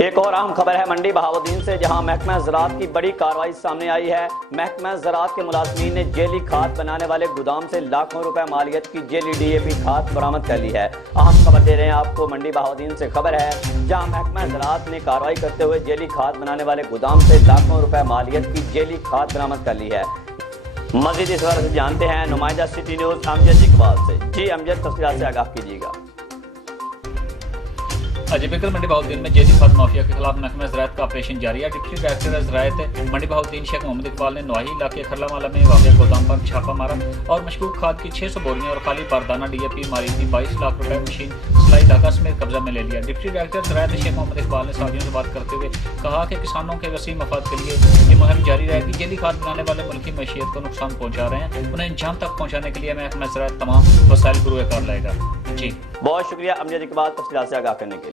ایک اور اہم خبر ہے منڈی بہاؤالدین سے، جہاں محکمہ زراعت کی بڑی کارروائی سامنے آئی ہے۔ محکمہ زراعت کے ملازمین نے جعلی کھاد بنانے والے گودام سے لاکھوں روپے مالیت کی جعلی DAP کھاد برآمد کر لی ہے۔ اہم خبر دے رہے ہیں آپ کو، منڈی بہاؤالدین سے خبر ہے، جہاں محکمہ زراعت نے کارروائی کرتے ہوئے جعلی کھاد بنانے والے گودام سے لاکھوں روپے مالیت کی جعلی کھاد برآمد کر لی ہے۔ مزید اس خبر سے جانتے ہیں نمائندہ سٹی نیوز امجد اقبال سے۔ جی امجد، تفصیلات سے آگاہ کیجیے گا۔ بالکل، منڈی بہاؤالدین میں جعلی کھاد مافیا کے خلاف محکمہ زراعت کا آپریشن جاری ہے۔ ڈپٹی ڈائریکٹر زراعت منڈی بہاؤالدین شیخ محمد اقبال نے نواحی علاقے کھرلا مالا میں واقع گودام پر چھاپہ مارا اور مشکوک کھاد کی 600 بوریاں اور خالی باردانہ DAP مالیتی 22 لاکھ روپے مشین سلائی دھاگا سمیت قبضہ میں لے لیا۔ ڈپٹی ڈائریکٹر زراعت شیخ محمد اقبال نے صحافیوں سے بات کرتے ہوئے کہا کہ کسانوں کے وسیع مفاد کے لیے یہ مہم جاری رہے گی۔ جعلی کھاد بنانے والے ملکی معیشت کو نقصان پہنچا رہے ہیں، انہیں انجام تک پہنچانے کے لیے محکمہ زراعت تمام وسائل بروئے کار لائے گا۔ جی بہت شکریہ امجد اقبال، تفصیلات سے آگاہ کرنے کے لیے۔